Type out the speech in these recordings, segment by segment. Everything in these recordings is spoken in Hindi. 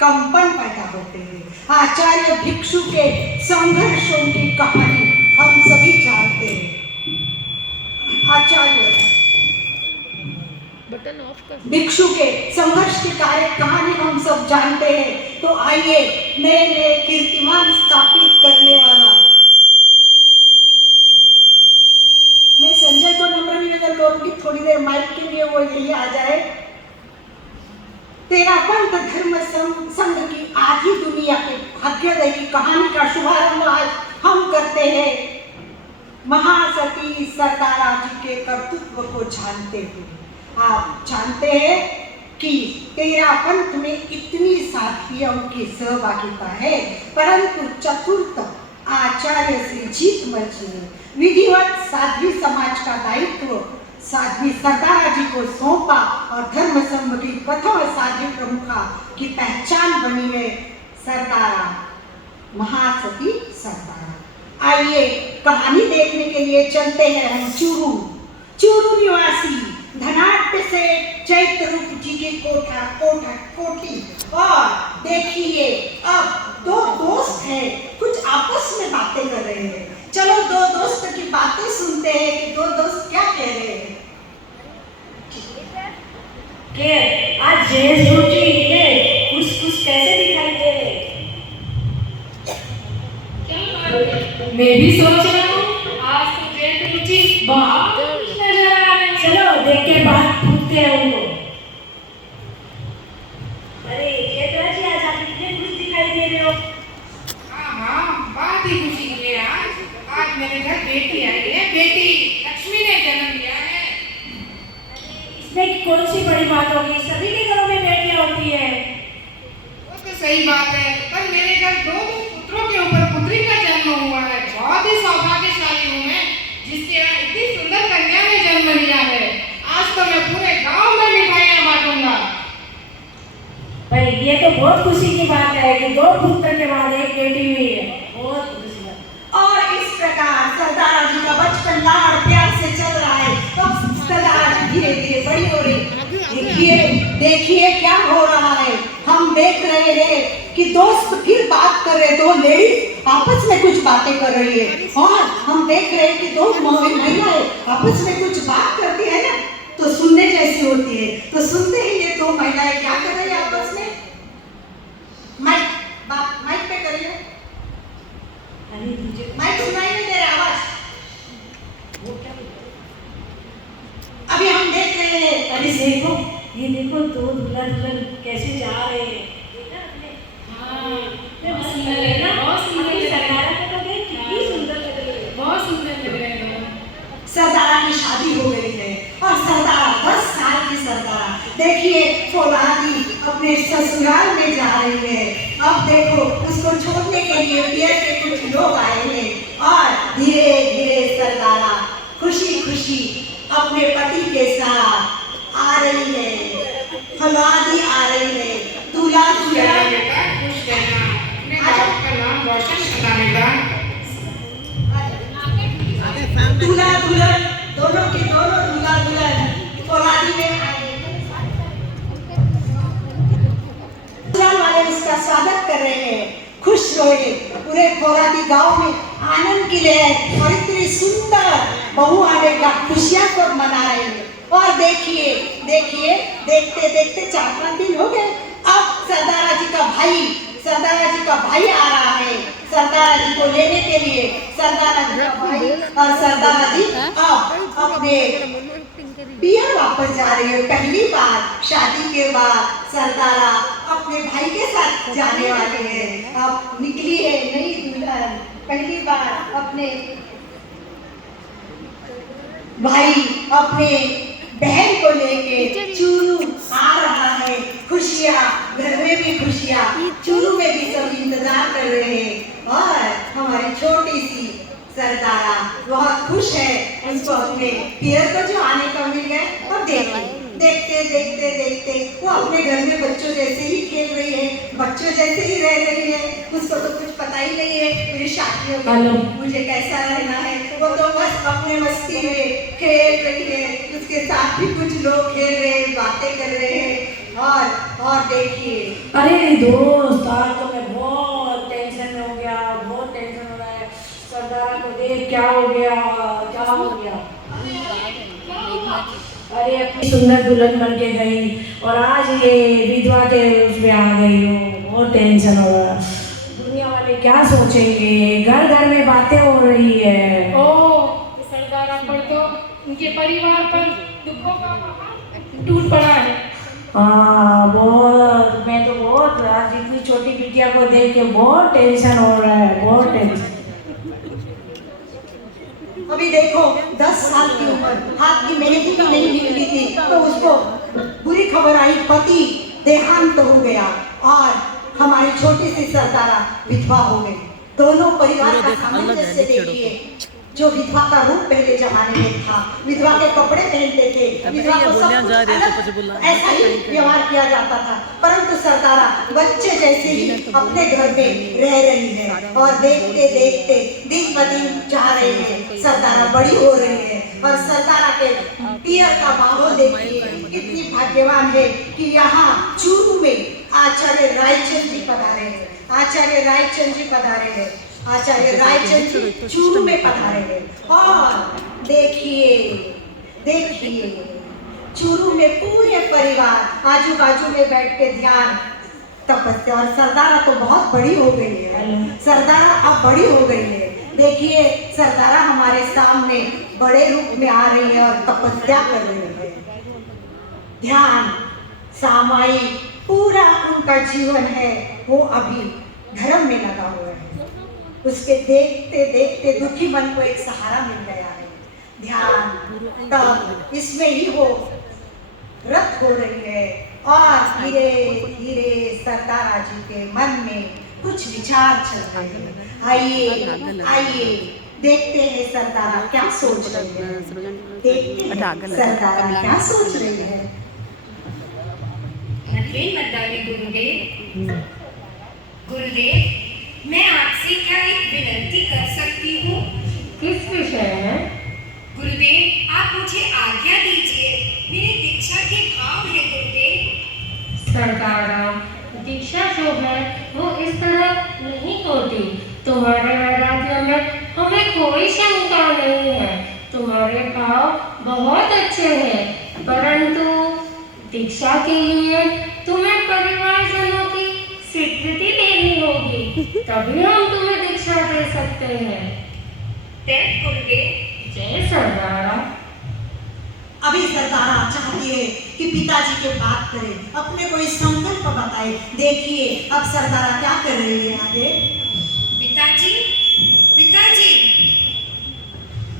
कंपन पैदा होते हैं। आचार्य भिक्षु के संघर्षों की कहानी हम सभी जानते हैं। आचार्य बटन ऑफ कर। भिक्षु के संघर्ष की कहानी हम सब जानते हैं। तो आइए नए नए कीर्तिमान स्थापित करने वाला मैं संजय को नम्र निवेदन करूंगी, थोड़ी देर माइक के लिए वो यही आ जाए। तेरा पंथ धर्म संघ की आधी दुनिया के भाग्योदय की कहानी का शुभारंभ आज हम करते हैं। महासती सरदारा जी के कर्तृत्व को जानते हुए आप जानते हैं कि तेरा पंथ में इतनी साथियों की सहभागिता है, परंतु चतुर्थ आचार्य श्री जीतमल जी ने विधिवत साध्वी समाज का दायित्व साध्वी सरदारा जी को सौंपा और धर्म संघ की प्रथम साध्वी प्रमुखा की पहचान बनी है सरदारा, महासती सरदारा। आइए कहानी देखने के लिए चलते हैं हम चूरू निवासी धनाट्य से चैत्र रूप जी की कोठी। और देखिए अब दो दोस्त हैं, कुछ आपस में बातें कर रहे हैं। चलो दो दोस्त की बातें सुनते हैं कि दो दोस्त क्या कह रहे हैं। के आज जयेश रुचि ने कुछ कैसे दिखाई दे रहे? मैं भी सोच रहा हूँ आज तो जयेश रुचि बहुत खुश नजर आ रहे हैं। चलो देख के बात पूछते हैं उनको। अरे जयेश जी आज आप कितने खुश दिखाई दे रहे हो? हाँ बात ही खुशी की है। आज मेरे घर बेटी आई है, बेटी लक्ष्मी ने जन्म लिया है। इसमें कौन सी बड़ी बात होगी, सभी के घरों में बेटियां होती है। वो तो सही बात है, पर मेरे घर दो पुत्रों के ऊपर पुत्री का जन्म हुआ है। बहुत ही सौभाग्यशाली हूँ मैं, जिसके यहाँ इतनी सुंदर कन्या ने जन्म लिया है। आज तो मैं पूरे गांव में मिठाइयाँ बांटूंगा। भाई ये तो बहुत खुशी की बात है कि दो पुत्र के बाद एक बेटी हुई है, बहुत खुशी बात। और इस प्रकार सरदारा जी का बचपन लाड़ प्यार से चल रहा है। तो सरदारा जी धीरे धीरे बड़ी हो रही। देखिए क्या हो रहा है। हम देख रहे हैं कि दोस्त फिर बात कर रहे, दो लेडीज आपस में कुछ बातें कर रही है। और हम देख रहे हैं कि दो महिलाएं आपस में कुछ बात करती है ना, तो सुनने जैसी होती है। तो सुनते ही ये दो महिलाएं क्या कर रही है आपस में, माइक पे करिए। माइक सुनाई नहीं दे रहा आवाज। अभी हम देख रहे हैं। अरे देखो ये देखो दो दूल्हा दुल्हन कैसे जा रहे हैं, देखा आपने? हाँ, बहुत सुंदर है ना, बहुत सुंदर। सरदारा को तो देख कितनी सुंदर लग रही है, बहुत सुंदर लग रहे हैं। सरदारा की शादी हो गई है और सरदारा 10 साल की सरदारा देखिए फौलादी अपने ससुराल में जा रही है। अब देखो उसको छोड़ने के लिए पियर के कुछ लोग आए हैं और धीरे धीरे सरदारा खुशी खुशी अपने पति के साथ आ रही है। फौलादी आ रही है, दूल्हा दुल्हन बेटा खुश रहना, अपने बाप का नाम रोशन करना बेटा। दूल्हा दुल्हन दोनों के दोनों दूल्हा दुल्हन फौलादी में आए। वाले उसका स्वागत कर रहे हैं, खुश रोए। पूरे फौलादी गांव में आनंद की लहर और इतनी सुंदर बहू आने का खुशियां सब मना रहे हैं। और देखिए देखिए देखते देखते 4-5 दिन हो गए। अब सरदारा जी का भाई आ रहा है सरदारा जी को लेने के लिए। सरदारा जी का भाई और सरदारा जी अब अपने पियर वापस जा रही है। पहली बार शादी के बाद सरदारा अपने भाई के साथ जाने वाली है। अब निकली है नई दुल्हन, पहली बार अपने भाई अपने बहन को लेके चूरू आ रहा है। खुशियाँ, घर में भी खुशियाँ, चूरू में भी सब इंतजार कर रहे हैं। और हमारी छोटी सी सरदारा बहुत खुश है, उसको अपने पियर को जो आने का मिल गया। अब देखते देखते देखते वो अपने घर में बच्चों जैसे ही खेल रही है, बच्चों जैसे ही रह रही है। उसको तो कुछ पता ही नहीं है मेरी शादी हो गई, मुझे कैसा रहना है। वो तो बस अपने मस्ती में खेल रही है, उसके साथ भी कुछ लोग खेल रहे हैं, बातें कर रहे हैं। और देखिए अरे दोस्त, आज तो मैं बहुत टेंशन में हो गया, बहुत टेंशन हो रहा है। सरदारा को देख क्या हो गया, क्या हो गया। अरे अपनी सुंदर दुल्हन बन के गई और आज ये विधवा के उसमें आ गई हो, बहुत टेंशन हो रहा है। दुनिया वाले क्या सोचेंगे, घर घर में बातें हो रही है। सरदारा पर तो उनके परिवार पर दुखों का पहाड़ टूट पड़ा है। हाँ बहुत, मैं तो बहुत आज इतनी छोटी बिटिया को देख के बहुत टेंशन हो रहा है, बहुत टेंशन। अभी देखो 10 साल की उम्र, हाथ की मेहंदी भी नहीं निकली थी तो उसको बुरी खबर आई, पति देहांत हो गया और हमारी छोटी सी सरदारा विधवा हो गई। दोनों परिवार का सामंजस्य देखिए। जो विधवा का रूप पहले जमाने में था, विधवा के कपड़े पहनते थे, विधवा को सब कुछ अलग ऐसा ही व्यवहार किया जाता था, परंतु सरदारा बच्चे जैसे ही अपने घर में रह रही है और देखते देखते दिन ब दिन जा रही है, सरदारा बड़ी हो रही है। और सरदारा के पियर का माहौल देखिए, कितनी भाग्यवान है कि यहाँ चूरू में आचार्य रायचंद जी पधारे हैं, आचार्य रायचंद जी पधारे हैं, आचार्य रायचंद जी चूरू में पधारे हैं। और देखिए देखिए चूरू में पूरे परिवार आजू बाजू में बैठ के ध्यान तपस्या, और सरदारा तो बहुत बड़ी हो गई है, सरदारा अब बड़ी हो गई है। देखिए सरदारा हमारे सामने बड़े रूप में आ रही है और तपस्या कर रही है। ध्यान सामायिक पूरा उनका जीवन है वो अभी धर्म में लगा हुआ है। उसके देखते देखते दुखी मन को एक सहारा मिल गया है। ध्यान तब इसमें ही वो रत हो रही है और धीरे धीरे सरदारा जी के मन में कुछ विचार चल रहे हैं। आइए आइए देखते हैं सरदारा क्या सोच रही है, देखते हैं सरदारा क्या सोच रही है। गुरुदेव, मैं आपसे क्या एक विनती कर सकती हूँ? किस विषय में? गुरुदेव, आप मुझे आज्ञा दीजिए, मेरे दीक्षा के भाव है गुरुदेव। सरदारा, दीक्षा जो है वो इस तरह नहीं होती। तुम्हारे राज्य में हमें कोई शंका नहीं है, तुम्हारे भाव बहुत अच्छे हैं, परंतु दीक्षा के लिए तुम्हें परिवारजनों की स्वीकृति लेनी होगी, तभी हम तुम्हें दीक्षा दे सकते हैं। जय गुरुदेव। जय सरदारा। अभी सरदारा चाहती है कि पिताजी के बात करें, अपने कोई संकल्प बताए। देखिए अब सरदारा क्या कर रही है आगे। पिताजी, पिताजी,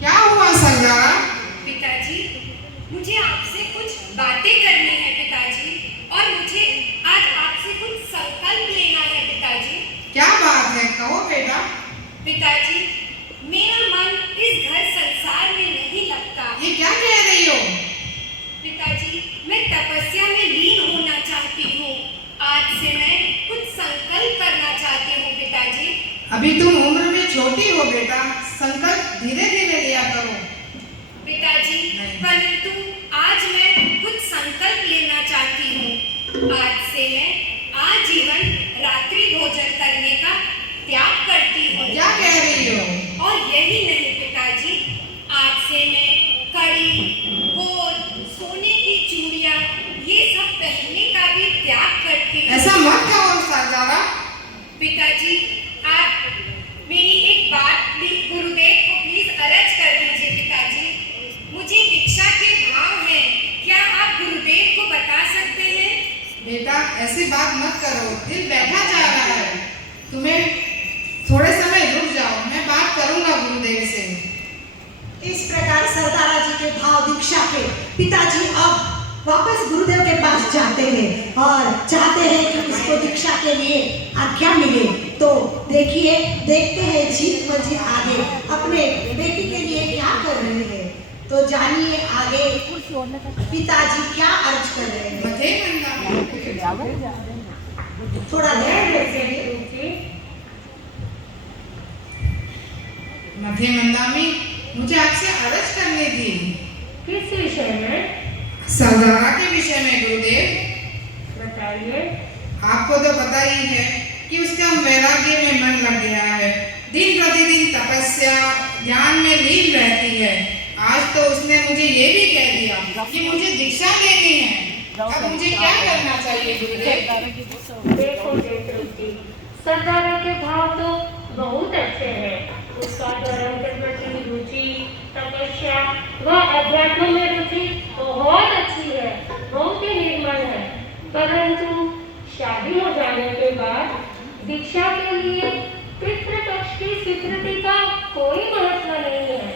क्या हुआ सरदारा? पिताजी, मुझे आपसे कुछ बातें करनी है पिताजी, और मुझे आज आपसे कुछ संकल्प लेना है पिताजी। क्या बात है, कहो बेटा। पिताजी, मेरा मन इस घर संसार में नहीं लगता। ये क्या कह रही हो? पिताजी, मैं तपस्या में लीन होना चाहती हूँ। आज से मैं कुछ संकल्प करना चाहती हूँ पिताजी। अभी तुम उम्र में छोटी हो बेटा, संकल्प धीरे धीरे लिया करो। पिताजी, परंतु आज मैं कुछ संकल्प लेना चाहती हूँ। आज से मैं आजीवन रात्रि भोजन करने का त्याग करती हूँ। क्या कह रही हो? और यही नहीं पिताजी, आज से मैं कड़ी, गोल, सोने की चूड़ियाँ ये सब पहनने का भी त्याग करती हूँ। ऐसा मत कहो सरदारा। पिताजी, आप मेरी एक बात गुरुदेव को प्लीज अर्ज कर दीजिए पिताजी। मुझे दीक्षा के भाव हैं, क्या आप गुरुदेव को बता सकते हैं? बेटा ऐसी बात मत करो, दिल बैठा जा रहा है। तुम्हें थोड़े समय रुक जाओ, मैं बात करूंगा गुरुदेव से। इस प्रकार सरदारा जी के भाव दीक्षा के पिताजी अब वापस गुरुदेव के पास जाते हैं और चाहते हैं कि उसको दीक्षा के लिए आज्ञा मिले। तो देखिए देखते हैं जीत मजी आगे अपने बेटी के लिए क्या कर रहे हैं। तो जानिए आगे पिताजी क्या अर्ज कर रहे हैं। थोड़ा ध्यान रखिए। मथे मंदामी, मुझे आपसे अर्ज करनी थी। किस विषय में? सरदारा के विषय में गुरुदेव। बताइए। आपको तो पता ही है कि उसका वैराग्य में मन लग गया है। दिन प्रतिदिन तपस्या ध्यान में लीन रहती है। आज तो उसने मुझे ये भी कह दिया कि मुझे दीक्षा देनी है। अब मुझे क्या करना चाहिए गुरुदेव? देखो देवदत्ती, सरदारा के भाव तो बहुत अच्छे हैं। उसका धर्म के प्रति रुचि, तपस्या व अध्यात्म में रुचि बहुत अच्छी है, बहुत ही निर्मल है। परंतु शादी हो जाने के बाद दीक्षा के लिए पितृपक्ष की स्वीकृति का कोई महत्व नहीं है।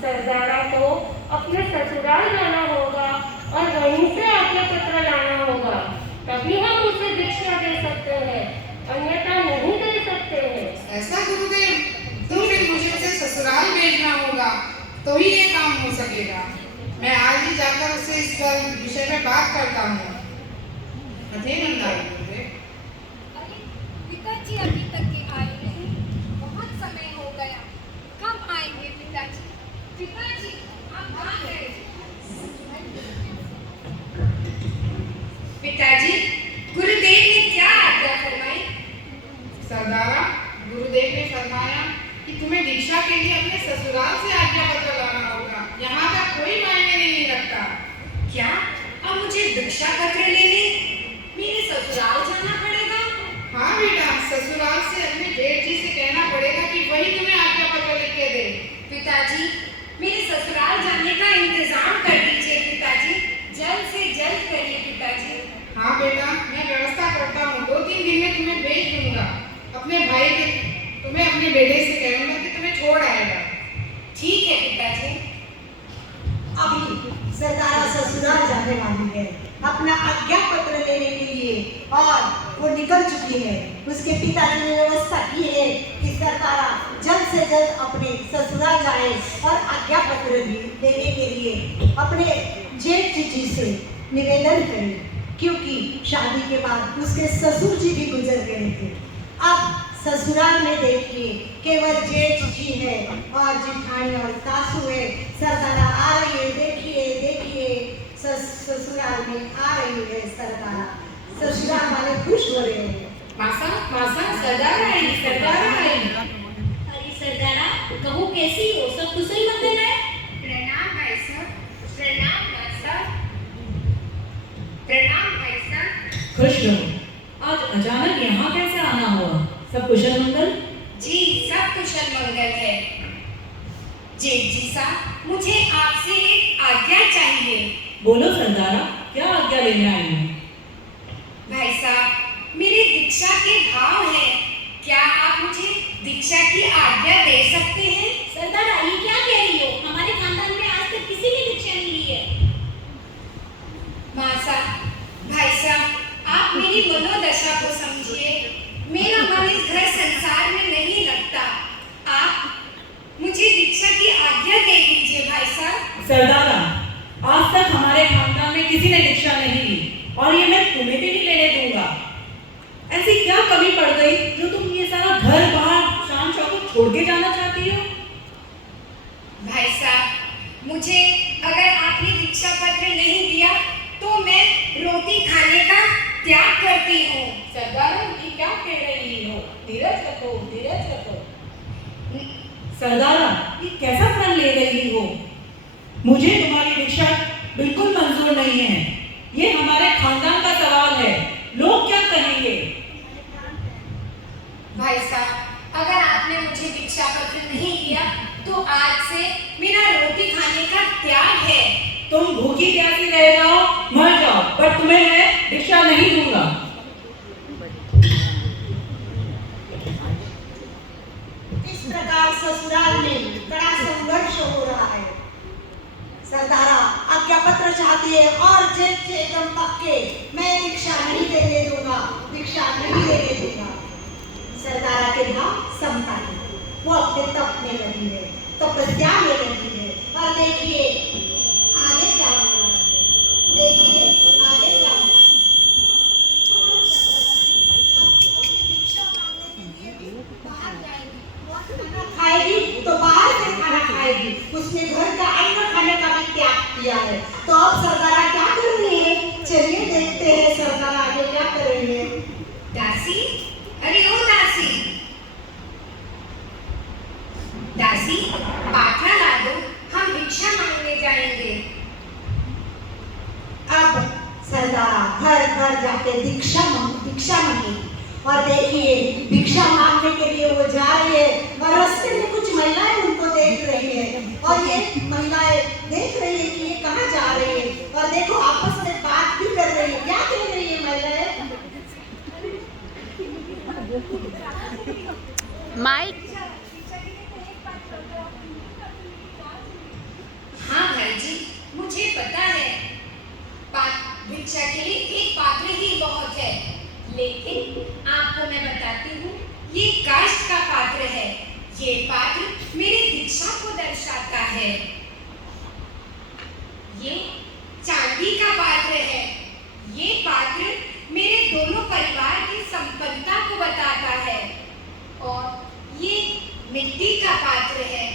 सरदारा को अपने ससुराल जाना होगा और वहीं से आज्ञा पत्र लाना होगा, तभी हम उसे दीक्षा दे सकते हैं, अन्यथा नहीं दे सकते हैं। ऐसा गुरुदेव, तो फिर मुझे उसे ससुराल भेजना होगा तो ही ये काम हो सकेगा। मैं आज ही जाकर उससे इस विषय में बात करता हूँ। गुरुदेव, पिताजी अभी तक के आए नहीं, बहुत समय हो गया। कब आएंगे पिताजी? पिताजी आप कहाँ गए? पिताजी, गुरुदेव ने क्या आज्ञा फरमाई? सरदारा, गुरुदेव ने फरमाया कि तुम्हें दीक्षा के लिए अपने ससुराल से आज्ञा पत्र लाना होगा। यहाँ का कोई मायने नहीं रखता। क्या अब मुझे दीक्षा पत्र लेने मेरे ससुराल जाना पड़ेगा? हाँ बेटा, ससुराल से अपने जेठ जी से कहना पड़ेगा कि वही तुम्हें आज्ञा पत्र लिख के दे। पिताजी, मेरे ससुराल जाने का इंतजाम कर दीजिए पिताजी, जल्द से जल्द करिए पिताजी। हाँ बेटा, मैं व्यवस्था करता हूँ। 2-3 दिन में तुम्हें भेज दूंगा। अपने भाई के तुम्हें अपने बेटे से कहूंगा कि तुम्हें छोड़ आएगा। ठीक है पिताजी। अभी सरदारा ससुराल जाने वाली है अपना आज्ञा पत्र लेने के लिए, और वो निकल चुकी है। उसके पिताजी ने व्यवस्था की है कि सरदारा जल्द से जल्द अपने ससुराल जाए और आज्ञा पत्र लेने के लिए अपने जेठ जी से निवेदन करे, क्योंकि शादी के बाद उसके ससुर जी भी गुजर गए थे। अब ससुराल में देखिए केवल जेठ जी है और जिठानी और सासू है। सरदारा आ रही है, देखिए देखिए ससुराल में आ रही है सरदारा। ससुराल वाले खुश हो रहे हैं। मासा, सरदारा आई, सरदारा आई। अरे सरदारा, कहूँ कैसी हो? सब कुशल मंगल है? प्रणाम भाई साहब। प्रणाम माँ साहब। प्रणाम भाई साहब। खुश रहो। आज अचानक यहाँ कैसे आना हुआ? सब कुशल मंगल? जी सब कुशल मंगल है। जेठ जी साहब, मुझे आपसे एक आज्ञा चाहिए। बोलो सरदारा, क्या आज्ञा लेने आई हो? भाई साहब, मेरे दीक्षा के भाव हैं, क्या आप मुझे दीक्षा की आज्ञा दे सकते हैं? सरदारा, ये क्या कह रही हो? हमारे खानदान में आज तक किसी ने दीक्षा नहीं ली है। माँ साहब, भाई साहब, आप मेरी मनोदशा को समझिए। मेरा मन इस घर संसार में नहीं लगता। आप मुझे दीक्षा की आज्ञा दे दीजिए भाई साहब। सरदारा, आज तक हमारे खानदान में किसी ने दीक्षा नहीं ली, और ये मैं तुम्हें भी नहीं लेने दूंगा। ऐसी क्या कमी पड़ गई जो तुम ये सारा घर बार शान शौकत छोड़ के जाना चाहती हो? भाई साहब, मुझे अगर आपने दीक्षा पत्र नहीं दिया तो मैं रोटी खाने का त्याग करती हूँ। सरदारा, ये क्या कह रही हो? धीरज रखो, धीरज रखो। सरदारा, ये कैसा प्रण ले रही हो? मुझे तुम्हारी दीक्षा बिल्कुल मंजूर नहीं है। ये हमारे खानदान का सवाल है, लोग क्या कहेंगे? भाई साहब, अगर आपने मुझे दीक्षा पत्र नहीं दिया तो आज से मेरा रोटी खाने का त्याग है। तुम भूखी प्यासी रह जाओ, मर जाओ, पर तुम्हें मैं दीक्षा नहीं दूंगा। इस प्रकार ससुराल में बड़ा संघर्ष हो रहा है। सरदारा आज्ञा पत्र चाहती है और जेठ से एकदम पक्के, मैं दीक्षा नहीं देने दूंगा, दीक्षा नहीं देने दूंगा। सरदारा के भाव समता है, वो अपने तप में लगी है, तपस्या में लगी है। और देखिए आगे क्या हो रहा है, देखिए आगे क्या हो रहा है। खाएगी तो बाहर से खाना खाएगी, उसने घर का अन्न खाने का भी त्याग किया है। तो अब सरदारा क्या कर रही है? चलिए देखते हैं सरदारा आगे क्या कर और देखिए भिक्षा मांगने के लिए वो जा रही है और रास्ते में कुछ महिलाएं उनको देख रही है और ये महिलाएं देख रही है कि ये कहाँ जा रही है और देखो आपस में बात भी कर रही है। क्या कह रही है महिलाएं? माइक हाँ भाई जी, मुझे पता है भिक्षा के लिए एक पात्र ही बहुत है, लेकिन आपको मैं बताती हूँ ये काष्ठ का पात्र है। ये पात्र मेरी दीक्षा को दर्शाता है। ये चांदी का पात्र है। ये पात्र मेरे दोनों परिवार की संपन्नता को बताता है। और ये मिट्टी का पात्र है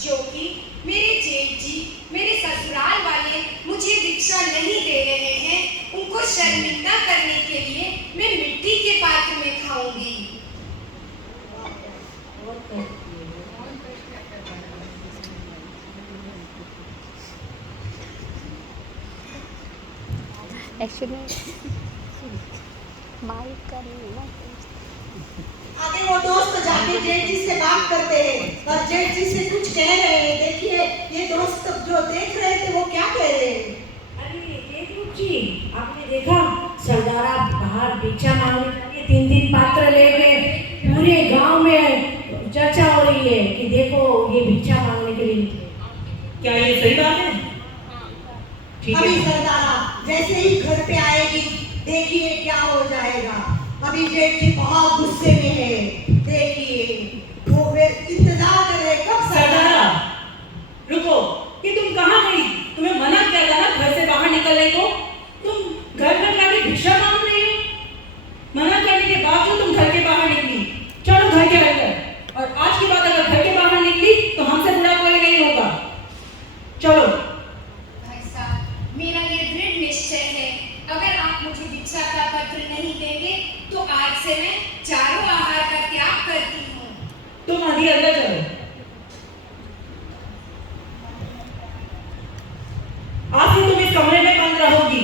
जो कि मेरे जेठ जी, मेरे ससुराल वाले मुझे भिक्षा नहीं दे रहे हैं, उनको शर्मिंदा करने के लिए मैं मिट्टी के पात्र में खाऊंगी। एक्चुअली माइक का आगे वो दोस्त जाके जेठ जी से बात करते हैं और जेठ जी से कुछ कह रहे हैं। देखिए ये दोस्त जो देख रहे थे वो क्या कह रहे हैं? अरे एकरूप जी, आपने देखा सरदारा बाहर भिक्षा मांगने के लिए 3-3 पात्र लेके पूरे गांव में चर्चा हो रही है कि देखो ये भिक्षा मांगने के लिए। क्या ये सही बात है? ठीक अभी है। सरदारा जैसे ही घर पे आएगी देखिए क्या हो जाएगा। अभी जेठ जी बहुत गुस्से में है। देखिए वो वे इंतजार कर रहे कब सरदारा रुको, कि तुम कहाँ गई? तुम्हें मना किया था ना घर से बाहर निकलने को। तुम घर घर जाके भिक्षा मांग रही हो। मना करने के बावजूद तुम घर के बाहर निकली। चलो घर के अंदर। और आज के बाद अगर घर के बाहर निकली तो हमसे बुरा कोई नहीं होगा। चलो। भाई साहब, मेरा ये दृढ़ निश्चय है, अगर आप मुझे भिक्षा का पत्र नहीं देंगे तो आज से मैं चारों आहार का त्याग करती हूँ। तुम आधी अंदर चलो। आज से तुम इस कमरे में बंद रहोगी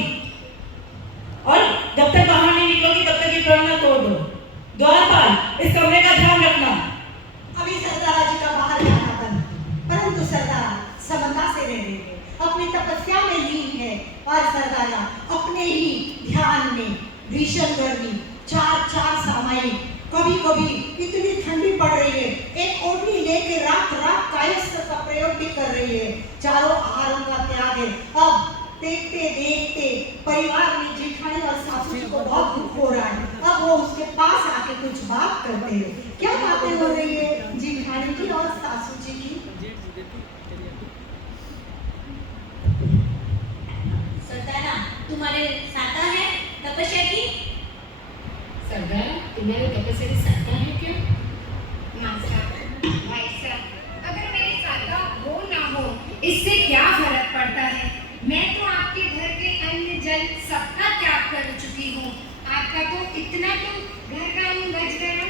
और जब तक बाहर नहीं निकलोगी तब तक ये प्रण तोड़ दो। द्वारपाल, इस कमरे का ध्यान रखना। अभी सरदारा जी का बाहर जाना बंद, परंतु सरदारा समन्ना से रह रहे हैं, अपनी तपस्या में लीन है और सरदारा अपने ही ध्यान में भीषण गर्मी, चार सामायिक, कभी कभी इतनी ठंडी पड़ रही है, एक ओढ़नी लेके रात रात कायस्त्र का प्रयोग भी कर रही है। चारों आहारों का त्याग है। अब देखते देखते परिवार में जेठानी और सासू जी को बहुत दुख हो रहा है। अब वो उसके पास आके कुछ बात करते हैं। क्या बातें हो रही है जेठानी की और सासू जी की? सरदारा तुम्हारे साता है तपस्या की? सरदार, तुम्हारे तपस्या की साथा है क्या? ना साहब, भाई साहब, अगर मेरे साथा हो ना हो इससे क्या फर्क पड़ता है? मैं तो आपके घर के अन्न जल सबका त्याग कर चुकी हूँ। आपका तो इतना तो घर का अन्न बच गया।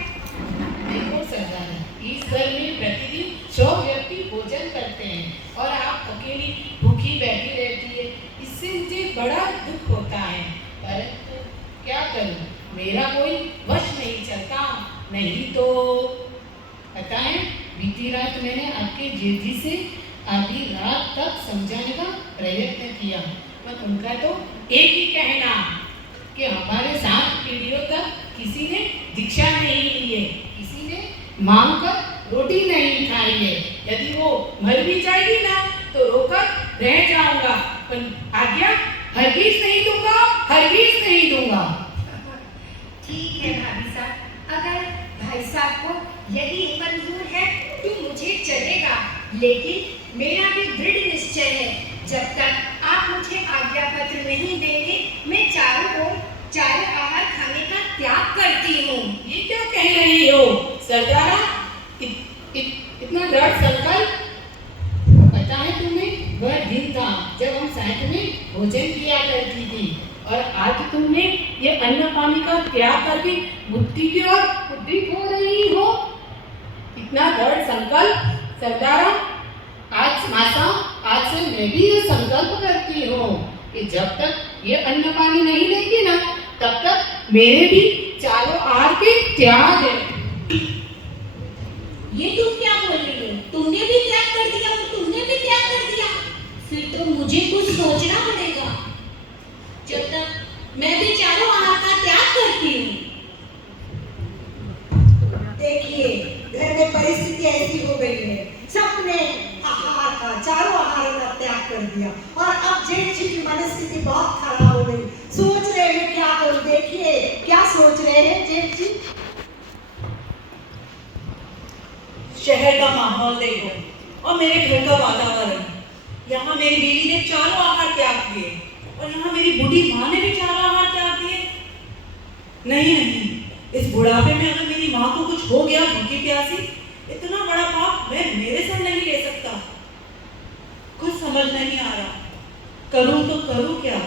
देखो सरदार, इस घर में प्रतिदिन 100 व्यक्ति भोजन करते हैं और आप अकेली भूखी बैठी रहती है। इससे मुझे बड़ा दुख होता है, परंतु क्या करूं, मेरा कोई वश नहीं चलता। नहीं तो पता है, बीती रात मैंने आपके जेठ जी से आधी रात तक समझाने का प्रयत्न किया, पर उनका तो एक ही कहना कि हमारे 7 पीढ़ियों तक किसी ने दीक्षा नहीं ली है, किसी ने मांग कर रोटी नहीं खाई है। यदि वो मर भी जाएगी ना तो रोकर रह जाऊंगा, पर आज्ञा हरगिज नहीं दूंगा, हरगिज नहीं दूंगा। ठीक है भाभी साहब, अगर भाई साहब को यही मंजूर है तो मुझे चलेगा, लेकिन मेरा भी दृढ़ निश्चय है, जब तक आप मुझे आज्ञा पत्र नहीं देंगे मैं चारों आहार खाने का त्याग करती हूँ। ये क्या कह रही हो सरदारा? इतना दृढ़ संकल्प? पता है तुम्हें, वह दिन था जब हम साथ में भोजन किया करती थी, और आज तुमने ये अन्न पानी का त्याग करके बुद्धि की ओर बुद्धि खो रही हो। इतना दृढ़ संकल्प सरदारा? आज से मैं भी ये संकल्प करती हूँ कि जब तक ये अन्न पानी नहीं लेगी ना तब तक मेरे भी चारों आर के त्याग है। ये तुम क्या बोल रही हो? तुमने भी त्याग कर दिया और तुमने भी त्याग कर दिया। फिर तो मुझे कुछ सोचना पड़ेगा। जब तक मैं भी चारों आहार का त्याग करती हूँ। देखिए, घर में परिस्थिति ऐसी हो गई है, सबने आहार का, चारों आहार का त्याग कर दिया और अब जेठ जी की मनस्थिति बहुत खराब हो गई। सोच रहे हैं क्या करूं। देखिए क्या सोच रहे हैं जेठ जी। शहर का माहौल देखो और मेरे घर का वातावरण। यहाँ मेरी बीवी ने चारों आहार त्याग दिए और यहाँ मेरी बूढ़ी माँ ने भी चारों आहार त्याग दिए। नहीं नहीं, इस बुढ़ापे में अगर मेरी माँ को कुछ हो गया भूखी प्यासी, इतना बड़ा पाप मैं मेरे संग नहीं ले सकता। कुछ समझ नहीं आ रहा, करूँ तो करूँ क्या।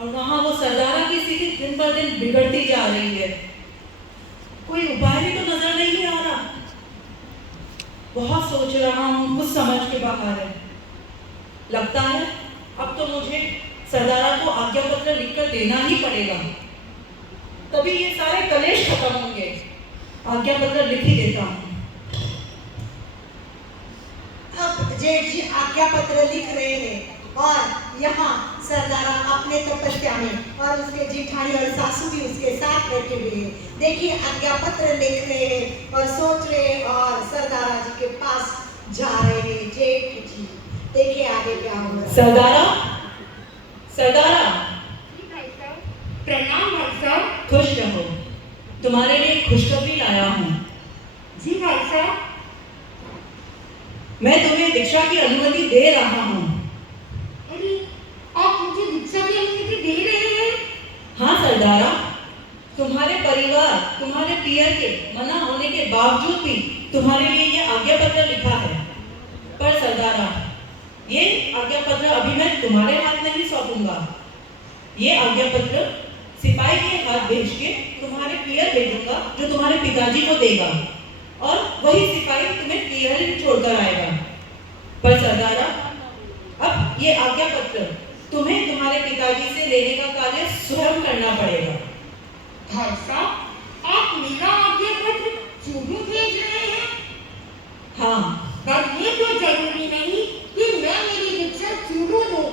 और वहाँ वो सरदारा की स्थिति दिन पर दिन बिगड़ती जा रही है। कोई उपाय भी तो नजर नहीं आ रहा। बहुत सोच रहा हूँ, कुछ समझ के बाहर है। लगता है अब तो मुझे सरदारा को आज्ञा पत्र लिखकर देना ही पड़ेगा, तभी ये सारे कलेश खत्म होंगे। आज्ञा पत्र लिख ही देता हूँ। अब जेठ जी आज्ञा पत्र लिख रहे हैं और यहाँ सरदारा अपने तपस्या में और उसके जिठानी और सासू भी उसके साथ बैठे हुए हैं। देखिए आज्ञा पत्र लिख रहे हैं और सोच रहे हैं और सरदारा जी के पास जा रहे हैं जेठ जी। देखिए आगे क्या होगा। सरदारा, सरदारा, प्रणाम भाई साहब। खुश रहो, तुम्हारे लिए खुशखबरी लाया हूँ। जी भाई साहब। मैं तुम्हें दीक्षा की अनुमति दे रहा हूँ। अरे आप मुझे दीक्षा की अनुमति दे रहे हैं? हाँ सरदारा, तुम्हारे परिवार, तुम्हारे पियर के मना होने के बावजूद भी तुम्हारे लिए ये आज्ञा पत्र लिखा है। पर सरदारा, ये आज्ञा पत्र अभी मैं तुम्हारे हाथ नहीं सौंपूंगा। ये आज्ञा पत्र सिपाही के हाथ भेज के तुम्हारे पियर भेजूंगा, जो तुम्हारे पिताजी को देगा और वही सिपाही तुम्हें पियर ही छोड़कर आएगा। पर सरदारा, अब ये आज्ञा पत्र तुम्हें तुम्हारे पिताजी से लेने का कार्य स्वयं करना पड़ेगा। भाई साहब, आप मेरा आज्ञा पत्र चूरू भेज रहे हैं? हाँ, पर ये तो जरूरी नहीं कि मैं मेरी दीक्षा चूरू दूं।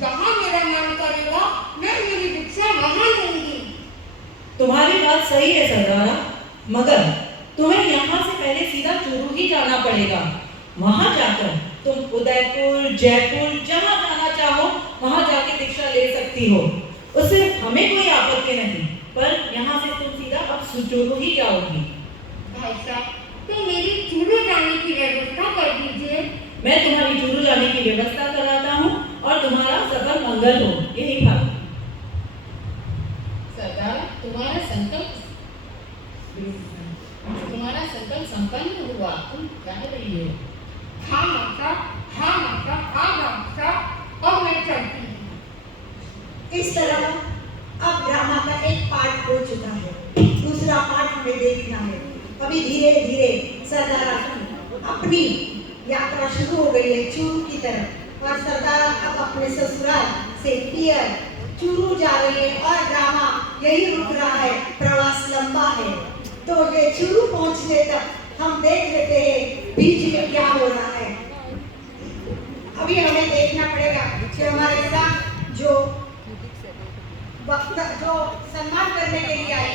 जहाँ मेरा मन करेगा मैं मेरी दीक्षा वहाँ लूंगी। तुम्हारी बात सही है सरदारा, मगर तुम्हें यहाँ से पहले सीधा चूरू ही जाना पड़ेगा। वहाँ जाकर तुम उदयपुर, जयपुर, जहाँ जाना चाहो वहाँ जाके दीक्षा ले सकती हो। उससे हमें कोई आपत्ति नहीं, पर यहाँ से तुम सीधा अब चूरू ही जाओगी। भाई साहब, तो मेरी चूरू जाने की व्यवस्था कर दीजिए। मैं तुम्हारी चूरू जाने की व्यवस्था कराता हूँ और तुम्हारा सफल मंगल हो। यही भाग। सरदार, तुम्हारा संकल्प संपन्न हुआ। तुम कह रही हो? हाँ माता, हाँ माता, हाँ माता, अब मैं चलती हूँ। इस तरह अब ड्रामा का एक पार्ट हो चुका है, दूसरा पार्ट हमें देखना है। अभी धीरे धीरे सरदारा अपनी यात्रा शुरू हो गई है चूरू की तरफ और सरदारा अब अपने ससुराल से पियर चूरू जा रही है और ड्रामा यही रुक रहा है। प्रवास लंबा है, तो ये चूरू पहुंचने तक हम देख लेते हैं बीच में क्या हो रहा है। अभी हमें देखना पड़ेगा कि हमारे साथ जो वक्त जो सम्मान करने के लिए आए